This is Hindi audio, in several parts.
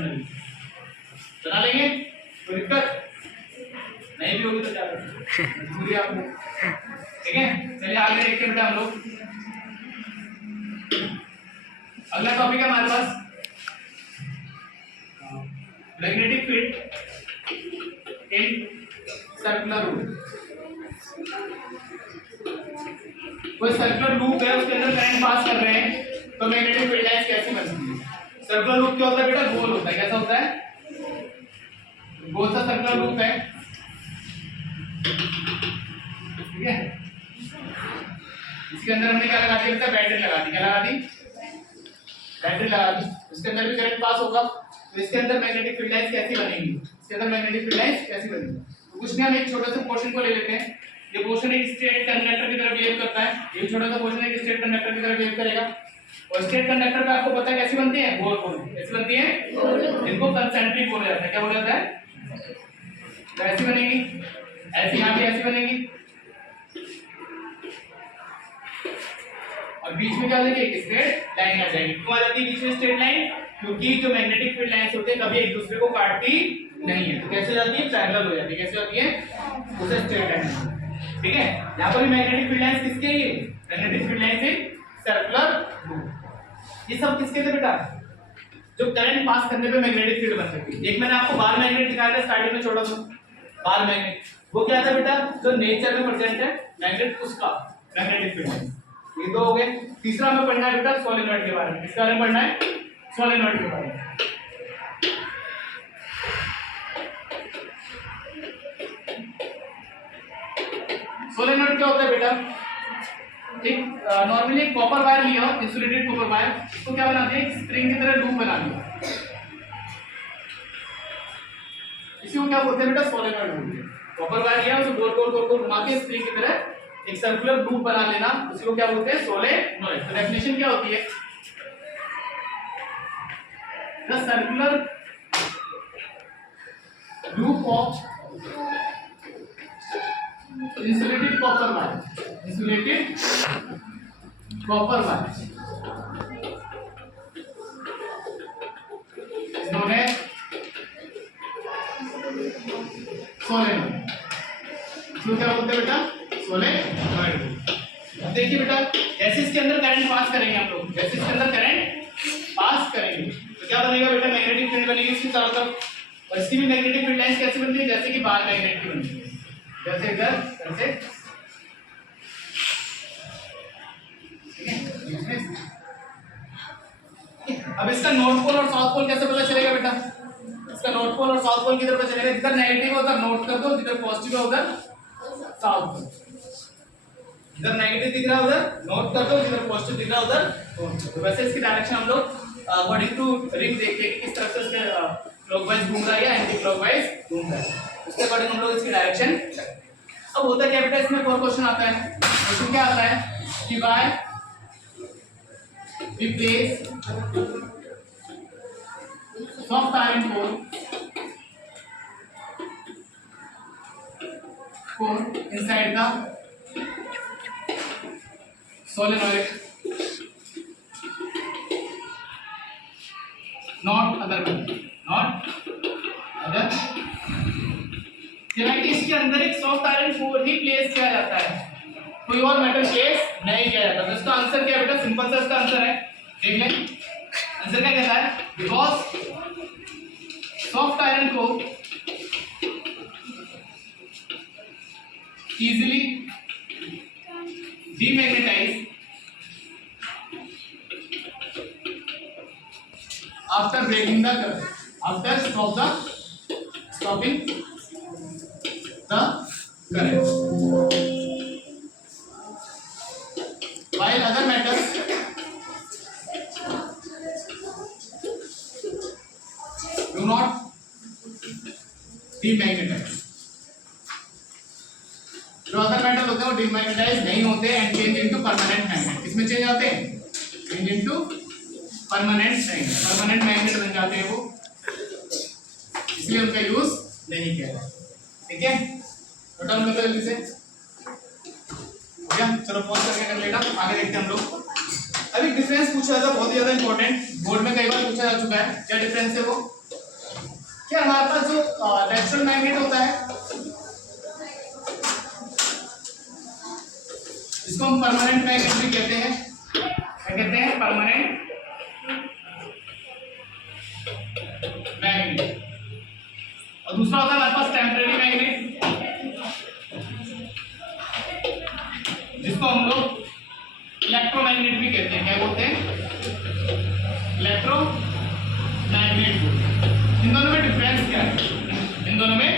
फाइनली बना लेंगे, कोई दिक्कत नहीं भी होगी तो क्या पूरी आपको, ठीक है। चलिए आगे देखते हैं बेटा हम लोग। अगला टॉपिक है हमारे पास magnetic field in circular route. कोई सर्कुलर लूप है, उसके अंदर करंट पास कर रहे हैं, तो मैग्नेटिक फील्ड लाइंस कैसी बनती है। सर्कुलर लूप क्या होता है बेटा, गोल होता है। कैसा होता है, गोल सा सर्कुलर लूप है, ठीक है। इसके अंदर हमने क्या लगा दिया बेटा, बैटरी लगा दी। क्या लगा दी, बैटरी लगा दी। इसके अंदर भी करंट पास होगा, तो इसके अंदर मैग्नेटिक फील्ड लाइंस कैसी बनेंगी, इसके अंदर मैग्नेटिक फील्ड लाइंस कैसी बनेंगी। तो कुछ नहीं, हम एक छोटे से पोर्शन को ले लेते हैं। ये पोर्शन एक स्ट्रेट कंडक्टर की तरह बिहेव करता है, ये छोटा सा पोर्शन एक स्ट्रेट कंडक्टर की तरह बिहेव करेगा। और स्ट्रेट कंडक्टर का आपको पता है कैसी बनती है, गोल गोल। कैसी बनती है, इनको कंसेंट्रिक बोला जाता है। क्या बोला जाता है, तो ऐसी बनेगी, ऐसी यहाँ भी ऐसी बनेगी, और बीच में क्या हो जाएगी, एक स्ट्रेट लाइन आ जाएगी। क्यों आ जाती है बीच में स्ट्रेट लाइन, क्योंकि जो मैग्नेटिक फील्ड लाइंस होते हैं कभी एक दूसरे को काटती नहीं है। तो कैसे जाती है, पैरेलल हो जाती है। कैसे होती है, उसे स्ट्रेट लाइन, ठीक है। यहाँ पर भी मैग्नेटिक फील्ड लाइंस किसके है, मैग्नेटिक फील्ड लाइंस है सर्कुलर लूप। ये सब किसके थे बेटा, जो करंट पास करने पे मैग्नेटिक फील्ड बन सकती है। एक मैंने आपको बार मैग्नेट दिखाया था स्टार्टिंग में, छोटा सा बार मैग्नेट, वो क्या था बेटा, जो नेचर में प्रेजेंट है मैग्नेट, उसका मैग्नेटिक फील्ड। ये दो हो गए। तीसरा हमें पढ़ना है बेटा सोलेनॉइड के बारे में। किसके बारे में पढ़ना है, सोलेनॉइड के बारे में। सोलेनॉइड क्या होता है बेटा, एक नॉर्मली एक कॉपर वायर लिया, इंसुलेटेड कॉपर वायर, तो क्या बनाते हैं, एक स्प्रिंग की तरह लूप बना लिया। इसी को क्या बोलते हैं बेटा, सोलेनॉइड बोलते हैं। कॉपर वायर लिया, उसे गोल गोल गोल गोल घुमा के स्प्रिंग की तरह एक सर्कुलर लूप बना लेना, उसी को क्या बोलते हैं, सोलेनॉइड। तो डेफिनेशन क्या होती है, the circular loop of insulated copper wire, insulated copper wire is known as solenoid। इसको क्या बोलते हैं बेटा, सोलेनॉइड। अब देखिए बेटा, जैसे इसके अंदर करंट पास करेंगे हम लोग, जैसे इसके अंदर करंट पास करेंगे तो क्या बनेगा बेटा, मैग्नेटिक फील्ड बनेगी इसके चारों तरफ। और इसकी भी मैग्नेटिक फील्ड लाइंस कैसी बनती है, जैसे कि बार मैग्नेट की बनती है, जैसे इधर ऐसे, ठीक है। अब इसका नॉर्थ पोल और साउथ पोल कैसे पता चलेगा बेटा, इसका नॉर्थ पोल और साउथ पोल किधर पता चलेगा, जिधर नेगेटिव है उधर नॉर्थ कर दो, जिधर पॉजिटिव है उधर साउथ कर दो। जिधर नेगेटिव दिख रहा है उधर नॉर्थ कर दो, जिधर पॉजिटिव दिख रहा है उधर साउथ कर दो। वैसे इसकी डायरेक्शन हम लोग अकॉर्डिंग टू रिंग देखते हैं कि किस तरफ से इसके क्लॉकवाइज घूम रहा है या एंटी क्लॉकवाइज घूम रहा है, उसके अकॉर्डिंग हम लोग इसकी डायरेक्शन। अब होता क्या बेटा, इसमें और क्वेश्चन आता है। क्वेश्चन क्या आता है कि by we place soft iron core inside the solenoid, not other इसके अंदर एक सॉफ्ट आयरन कोर ही प्लेस किया जाता है, कोई और मेटल प्लेस नहीं किया जाता। तो इसका आंसर क्या है बेटा, सिंपल सा इसका आंसर है, देख लें आंसर क्या कहता है, बिकॉज सॉफ्ट आयरन को easily demagnetise after breaking the current, after stopping the current, while other metals do not demagnetize। जो अदर मेटल होते हैं वो डीमैग्नेटाइज नहीं होते and change into permanent magnet. इसमें चेंज होते हैं, change into permanent magnet, permanent magnet बन जाते हैं वो, इसलिए उनका यूज नहीं किया जाता। ठीक है, तो डाउन कर लो जल्दी से, हो गया। चलो पॉज करके कर लेना, आगे देखते हैं हम लोग। अभी डिफरेंस पूछा था बहुत ही ज्यादा इंपॉर्टेंट, बोर्ड में कई बार पूछा जा चुका है। क्या डिफरेंस है वो, क्या हमारे पास जो नेचुरल मैग्नेट होता है इसको हम परमानेंट मैग्नेट भी कहते हैं। क्या कहते हैं? Permanent magnet. और दूसरा होता है हमारे पास टेम्परेरी मैग्नेट, जिसको हम लोग इलेक्ट्रोमैग्नेट भी कहते हैं। क्या बोलते हैं? इलेक्ट्रोमैग्नेट। इन दोनों में डिफरेंस क्या है? इन दोनों में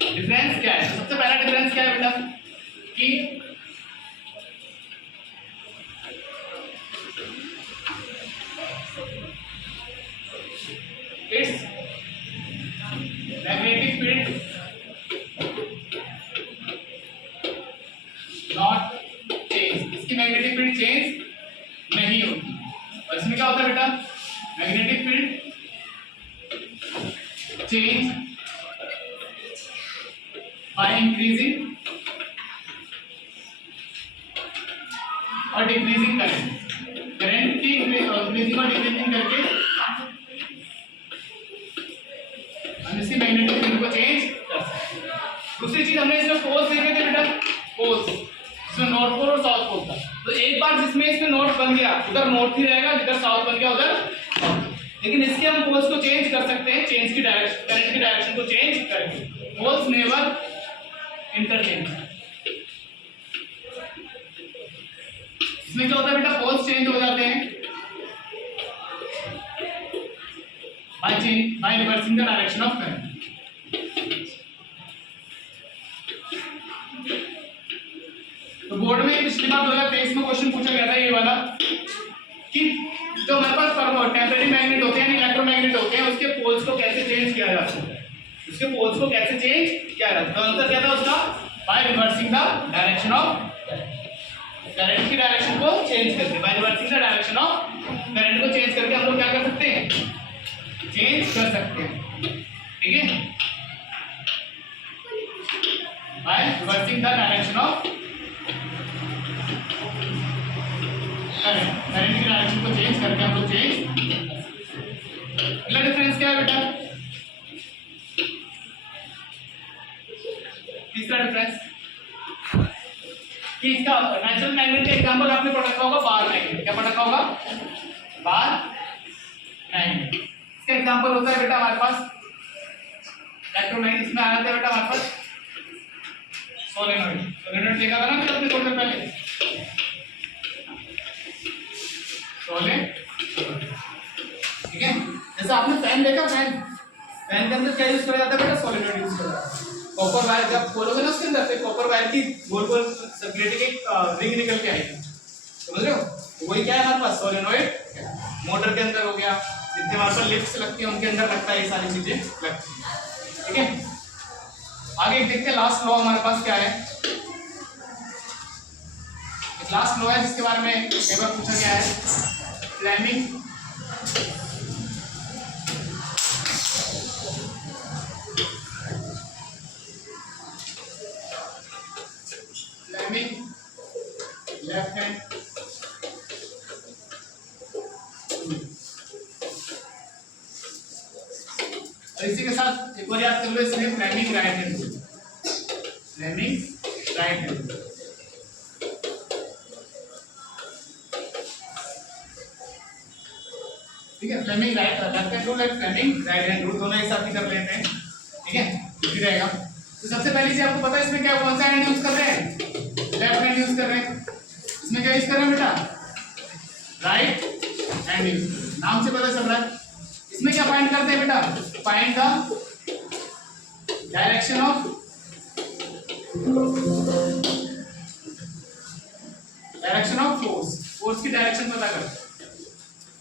डिफरेंस क्या है? सबसे पहला डिफरेंस क्या है बेटा कि it's magnetic field not change. इसकी मैग्नेटिक फील्ड चेंज नहीं होती। और इसमें क्या होता है बेटा? Magnetic field change by increasing और डिक्रीजिंग करंट। करंट की इंक्रीजिंग और डिक्रीजिंग करके हम इसकी मैग्नेटिक फील्ड को चेंज कर सकते हैं। दूसरी चीज हमने इसमें पोल्स देखे थे बेटा, पोल्स इसमें नॉर्थ पोल और साउथ पोल था। तो एक बार जिसमें इसमें नॉर्थ बन गया उधर नॉर्थ ही रहेगा, जिधर साउथ बन गया उधर साउथ। लेकिन इसके हम पोल्स को चेंज कर सकते हैं, चेंज की डायरेक्शन, करंट की डायरेक्शन को चेंज करके। Poles never interchange. इसमें क्या होता है बेटा? पोल्स चेंज हो जाते हैं by reversing the direction of current. तो बोर्ड में पिछली बार 2023 में क्वेश्चन पूछा गया था ये वाला कि जो हमारे पास टेम्परेरी मैग्नेट होते हैं, इलेक्ट्रोमैग्नेट होते हैं, उसके पोल्स को कैसे चेंज किया जाता है? उसके पोल्स को कैसे चेंज किया जाता है? तो आंसर क्या था उसका? By reversing the direction of current की डायरेक्शन को चेंज करके। By reversing the direction of current को चेंज करके हम लोग क्या कर सकते हैं? चेंज कर सकते हैं। ठीक है? By reversing the direction of current की डायरेक्शन को चेंज करके हम लोग चेंज। अगला डिफरेंस क्या है बेटा? तीसरा डिफरेंस कि इसका नेचुरल मैग्नेट का एग्जांपल आपने पढ़ा होगा बार मैग्नेट। क्या पढ़ा होगा? Bar magnet. इसका एग्जांपल होता है बेटा हमारे पास इलेक्ट्रोमैग्नेट। इसमें आया था बेटा हमारे पास सोलेनॉइड। सोलेनॉइड देखा था ना फिर अपने थोड़ी देर पहले? ठीक है? जैसे आपने फैन देखा, फैन के अंदर क्या यूज करा जाता है बेटा? सोलेनॉइड यूज करा जाता है। कॉपर वायर जब खोलोगे ना उसके अंदर से कॉपर वायर की गोल गोल सर्कुलेटिंग एक रिंग निकल के आएगी, समझ रहे हो? वही क्या है हमारे पास? सोलेनॉइड। मोटर के अंदर हो गया, जितने हमारे पास लिफ्ट्स लगती है उनके अंदर लगता है, ये सारी चीजें लगती है। ठीक है? आगे देखते हैं लास्ट लॉ हमारे पास क्या है। लास्ट लॉ है जिसके बारे में कई बार पूछा गया है, फ्लेमिंग लेफ्ट हैंड और इसी के साथ एक बार याद कर लो इसमें Fleming right hand rule. Fleming right hand rule. ठीक है? Fleming right left hand rule और फ्लेमिंग राइट हैंड रूल दोनों एक साथ ही कर लेते हैं। ठीक है? इजी रहेगा। तो सबसे पहले चीज आपको पता है इसमें क्या, कौन सा हैंड यूज कर रहे हैं? लेफ्ट हैंड यूज कर रहे हैं। इसमें क्या यूज कर रहे हैं बेटा? Right hand use. नाम से पता चल रहा है। इसमें क्या फाइंड करते हैं बेटा? Find the direction of force. Force की डायरेक्शन पता करते हैं।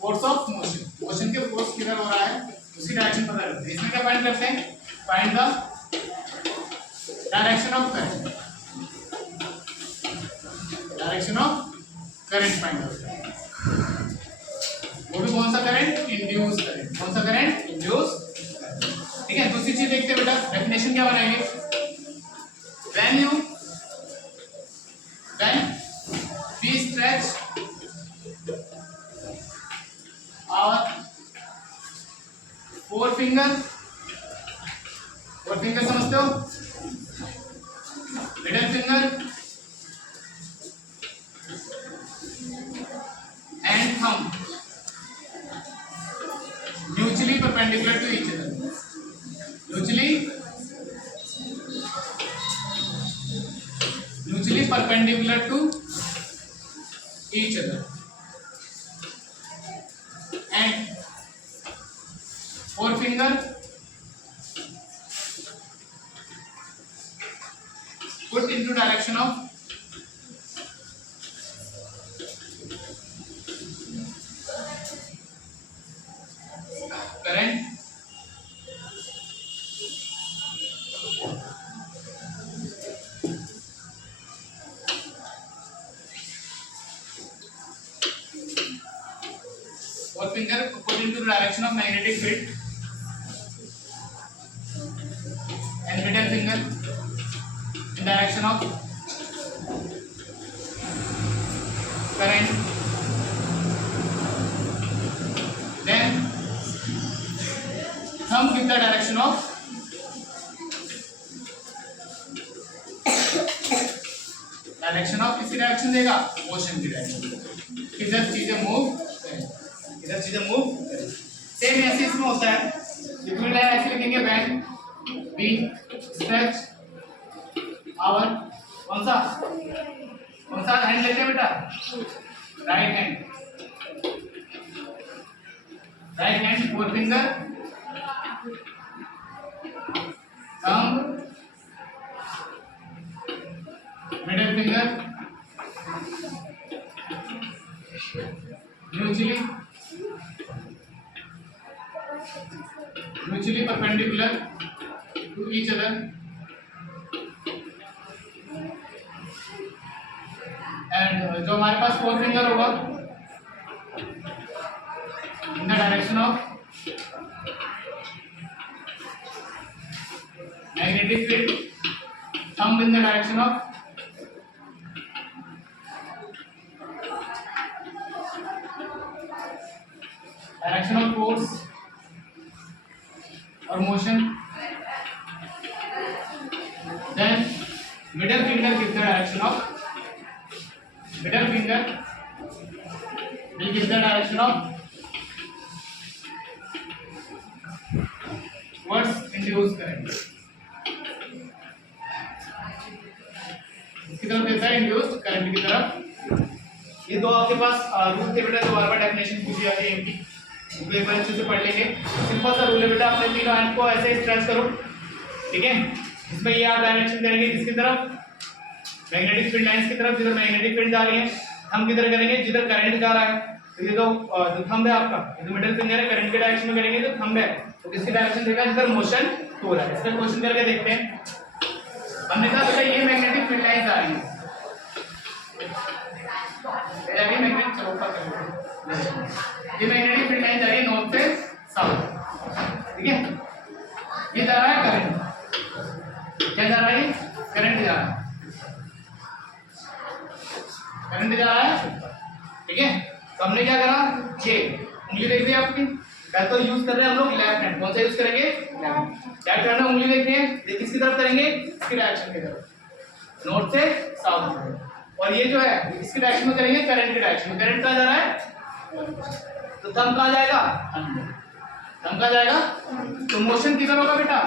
फोर्स ऑफ मोशन, मोशन के फोर्स किधर हो रहा है उसकी डायरेक्शन पता करते हैं। इसमें क्या फाइंड करते हैं? Find the direction of current. Direction of current find करते हैं। वो भी कौन सा करंट? Induce current. कौन सा करंट? इंड्यूस। ठीक है? दूसरी चीज देखते हैं बेटा, डेफिनेशन क्या बनाएंगे? when we stretch our forefinger forefinger समझते हो, middle finger and thumb mutually perpendicular to each other, mutually perpendicular to each other and forefinger put into direction of current four finger put into the direction of magnetic field and middle finger in direction of current, then thumb in the direction of किसकी डायरेक्शन देगा, मोशन की डायरेक्शन, किधर चीजें मूव करें, इधर चीजें मूव करें। सेम ऐसे इसमें होता है, इक्विवेलेंट ऐसे लिखेंगे बैक बी स्ट्रेच आवर, कौन सा हैंड लेते हैं बेटा, right hand four finger thumb middle finger mutually perpendicular to each other and जो हमारे पास फोर फिंगर होगा in the direction of magnetic field, thumb in the direction of force और motion, then middle finger gives the direction of middle finger will give the direction of towards induced current, इसकी तरफ देता है इंड्यूस्ड करंट की तरफ। ये दो आपके पास रूल थे बेटा, जो बार बार डेफिनेशन पूछी जाती है इनकी, इसको एक बार अच्छे से पढ़ लेंगे। सिंपल सा रूल है बेटा, अपने तीनों हैंड को ऐसे स्ट्रेच करो, ठीक है। इसमें ये आप डायरेक्शन करेंगे किसकी तरफ, मैग्नेटिक फील्ड लाइंस की तरफ, जिधर मैग्नेटिक फील्ड जा रही है। हम किधर करेंगे, जिधर करंट जा रहा है। तो ये जो थंब है आपका, ये जो मिडिल फिंगर है, करंट के डायरेक्शन में करेंगे, जो थंब है तो किसकी डायरेक्शन देगा, जिधर मोशन हो रहा है। इसका क्वेश्चन करके देखते हैं। हमने कहा बेटा ये मैग्नेटिक फील्ड लाइंस आ रही है, ये मैग्नेटिक चलो ऊपर कर, ये मैग्नेटिक फील्ड लाइन जा रही है नॉर्थ से साउथ, ठीक है। ये जा रहा है करंट, क्या जा रहा है, करंट जा रहा है, करंट जा रहा है, ठीक है। तो हमने क्या करा, ये उंगली देख ली आपकी, पहले तो यूज कर रहे हैं हम लोग लेफ्ट हैंड, कौन सा यूज करेंगे, क्या करना, उंगली देखते हैं, ये किसकी तरफ करेंगे, इसकी डायरेक्शन की तरफ, नॉर्थ से साउथ में। और ये जो है इसकी डायरेक्शन में करेंगे, करंट की डायरेक्शन में। करंट कहाँ जा रहा है, तो थंब कहाँ जाएगा, थंब कहाँ जाएगा, तो मोशन किधर होगा बेटा,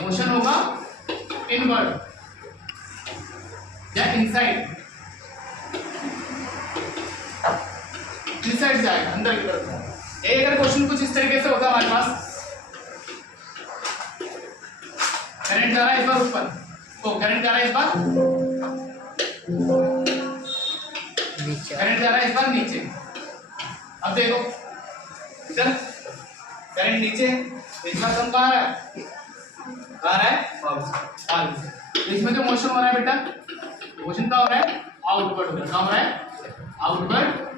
मोशन होगा इनवर्ड या इनसाइड, इस साइड जाएगा अंदर की तरफ। एक अगर क्वेश्चन कुछ इस तरीके से होता हमारे पास, करंट जा रहा है इस बार ऊपर, तो करंट जा रहा है इस बार नीचे, करंट जा रहा है इस बार नीचे। अब देखो इधर करंट नीचे, इस बार कम कहाँ आ रहा है, आ रहा है आगे। तो इसमें जो मोशन हो रहा है बेटा, मोशन का हो रहा है आउटवर्ड हो रहा है, क्या हो रहा है, आउटवर्ड,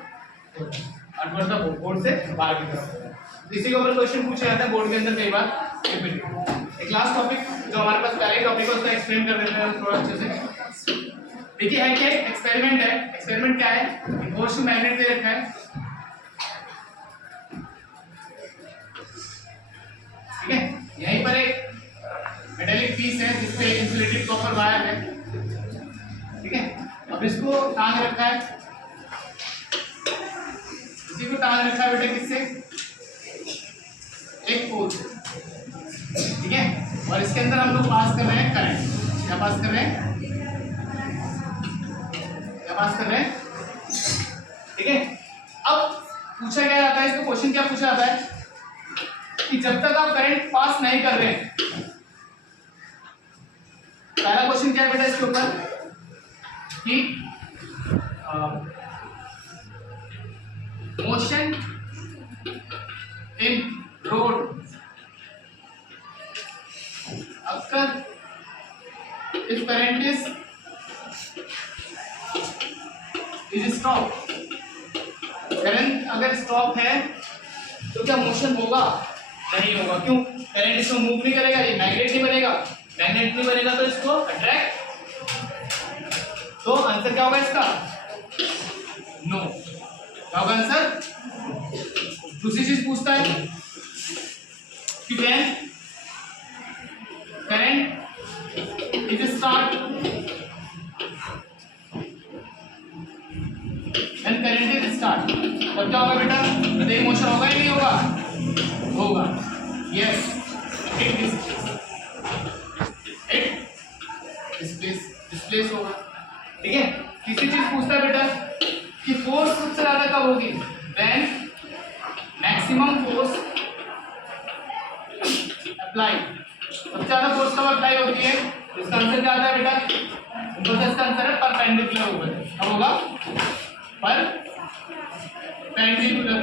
आउटवर्ड का बोर्ड से बाहर की तरफ। इसी के ऊपर क्वेश्चन पूछे जाते हैं बोर्ड के अंदर कई बार। एक लास्ट टॉपिक जो हमारे पास पहले टॉपिक है उसका एक्सप्लेन कर देते हैं थोड़ा अच्छे से। देखिए है क्या, एक्सपेरिमेंट है। एक्सपेरिमेंट क्या है, एक होस्ट मैग्नेट दे रखा है, ठीक है। यहीं पर एक पीस है जिसपे इंसुलेटेड कॉपर वायर है, ठीक है। अब इसको टांग रखा है, इसी को टांग रखा है बेटा किससे, एक पोल से, ठीक है। और इसके अंदर हम लोग पास कर रहे हैं करंट, क्या पास कर रहे हैं, क्या पास कर रहे हैं, ठीक है। अब पूछा क्या जाता है, इसको क्वेश्चन क्या पूछा जाता है कि जब तक आप करंट पास नहीं कर रहे, पहला क्वेश्चन क्या है बेटा इसके ऊपर कि मोशन इन रोड अक्सर if current is stop, current अगर स्टॉप है तो क्या मोशन होगा, नहीं होगा। क्यों, करंट इसको मूव नहीं करेगा, ये मैग्नेट नहीं बनेगा, मैग्नेट नहीं बनेगा तो इसको अट्रैक्ट, तो आंसर क्या होगा इसका, नो। क्या होगा आंसर। दूसरी चीज पूछता है कि when current is start, when current is start, तब क्या होगा बेटा, बताइए मोशन होगा या नहीं होगा, होगा, यस, इट डिस्प्लेस होगा, ठीक है। तीसरी चीज पूछता है बेटा कि फोर्स सबसे ज्यादा कब होगी, व्हेन मैक्सिमम फोर्स अप्लाई, सबसे ज्यादा फोर्स कब अप्लाई होती है, इसका आंसर क्या आता है बेटा, इसका आंसर है परपेंडिकुलर होगा, कब होगा, परपेंडिकुलर,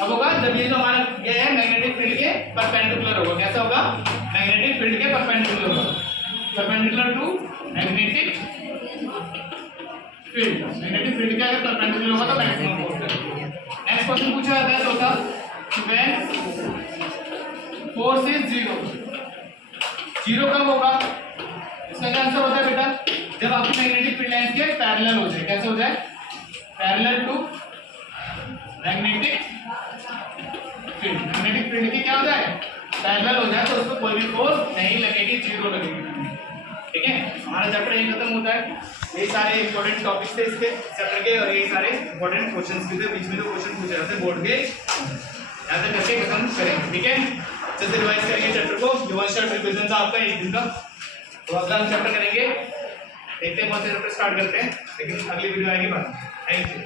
अब होगा जब ये जो हमारा ये है मैग्नेटिक फील्ड के परपेंडिकुलर होगा, कैसा होगा, मैग्नेटिक फील्ड के परपेंडिकुलर होगा, perpendicular to magnetic field, magnetic field के अगर परपेंडिकुलर होगा तो मैक्सिमम फोर्स है। नेक्स्ट क्वेश्चन पूछा जाता है चौथा, when force is zero, zero कब होगा, इसका क्या आंसर होता है बेटा, जब आपकी मैग्नेटिक फील्ड लाइंस के पैरेलल हो जाए, कैसे हो जाए, parallel to magnetic field, magnetic field की क्या हो जाए, पैरेलल हो जाए, तो उसको कोई भी फोर्स नहीं लगेगी, जीरो लगेगी, ठीक है। हमारा चैप्टर यही खत्म होता है। यही सारे इंपॉर्टेंट टॉपिक्स थे इसके चैप्टर के, और यही सारे इंपॉर्टेंट क्वेश्चंस भी थे, बीच में जो क्वेश्चन पूछे जाते हैं बोर्ड के, ऐसे करके खत्म करेंगे, ठीक है। अच्छे से रिवाइज करेंगे चैप्टर को, युवा शर्ट रिविजन था आपका एक दिन का, तो अगला हम चैप्टर करेंगे, देखते हैं कौन से चैप्टर स्टार्ट करते हैं, लेकिन अगली वीडियो आएगी बाद। Thank you.